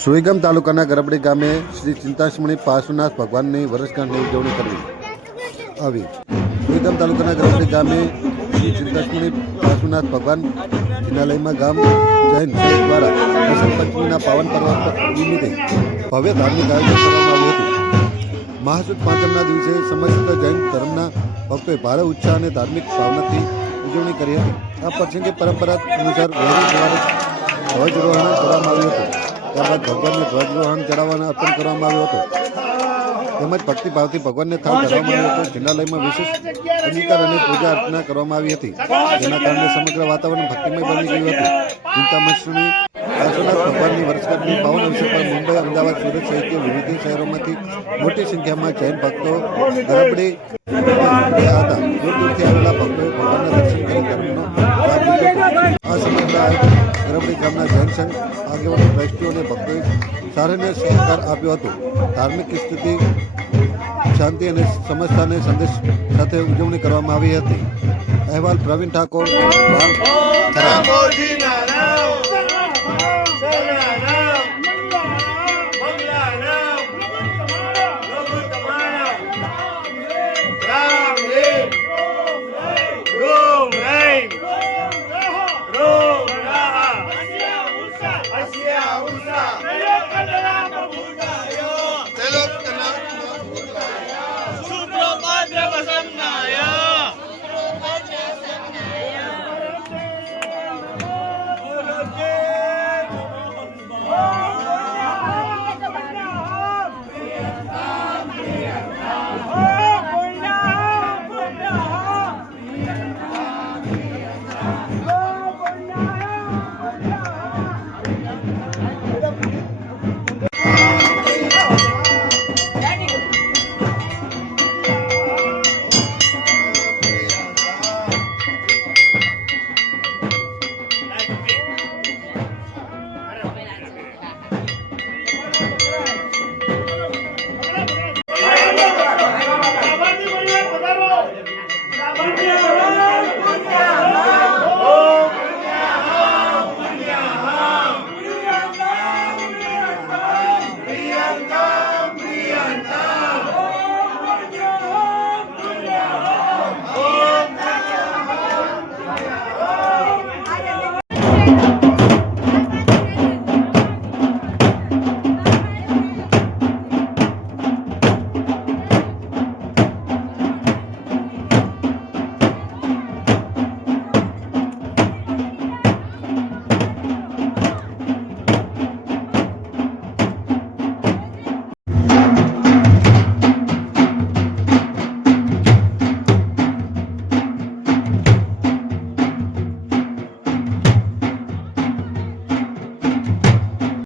સુઈગામ તાલુકાના ગરબડી ગામે શ્રી ચિંતામણી પાર્શ્વનાથ ભગવાનની વર્ષગાંઠની ઉજવણી કરવી આવી. સુઈગામ તાલુકાના ગરબડી ગામે શ્રી ચિંતામણી પાર્શ્વનાથ ભગવાન જિનાલયમાં ગામ જૈન દ્વારા વસંત પંચમીના પાવન પર્વ નિમિત્તે ભવ્ય ધાર્મિક આયોજન કરવામાં આવ્યું હતું. મહાસુદ પાંચમના દિવસે સમસ્ત જૈન ધર્મના ભક્તોએ ભારે ઉત્સાહ અને ધાર્મિક ભાવનાથી ઉજવણી કરી હતી. આ પ્રસંગે પરંપરા અનુસાર વહેલી સવારે ધ્વજરોહણ કરવામાં આવ્યું હતું. ત્યારબાદ ભગવાનને ધ્વજરોહણ ચડાવવાના અર્પણ કરવામાં આવ્યું હતું. તેમજ ભક્તિભાવથી ભગવાનને થાળ ધરવામાં આવ્યો હતો. જિનાલયમાં વિશેષ અંગીકાર અને પૂજા અર્ચના કરવામાં આવી હતી. જેના કારણે સમગ્ર વાતાવરણ ભક્તિમય બની ગયું હતું. ચિંતામશ્રી કાશીનાથ ભગવાનની વર્ષગાંઠની પાવન અવસર પર મુંબઈ અમદાવાદ સુરત સહિત વિવિધ શહેરોમાંથી મોટી સંખ્યામાં જૈન ભક્તો ગરબડી હતા. દૂર દૂરથી આવેલા ભક્તોએ ભગવાનના દર્શન કરી અને ભક્તોએ સારાને સહકાર આપ્યો હતો. ધાર્મિક સ્થિતિ, શાંતિ અને સમસ્યાને સંદેશ સાથે ઉજવણી કરવામાં આવી હતી. અહેવાલ પ્રવીણ ઠાકોર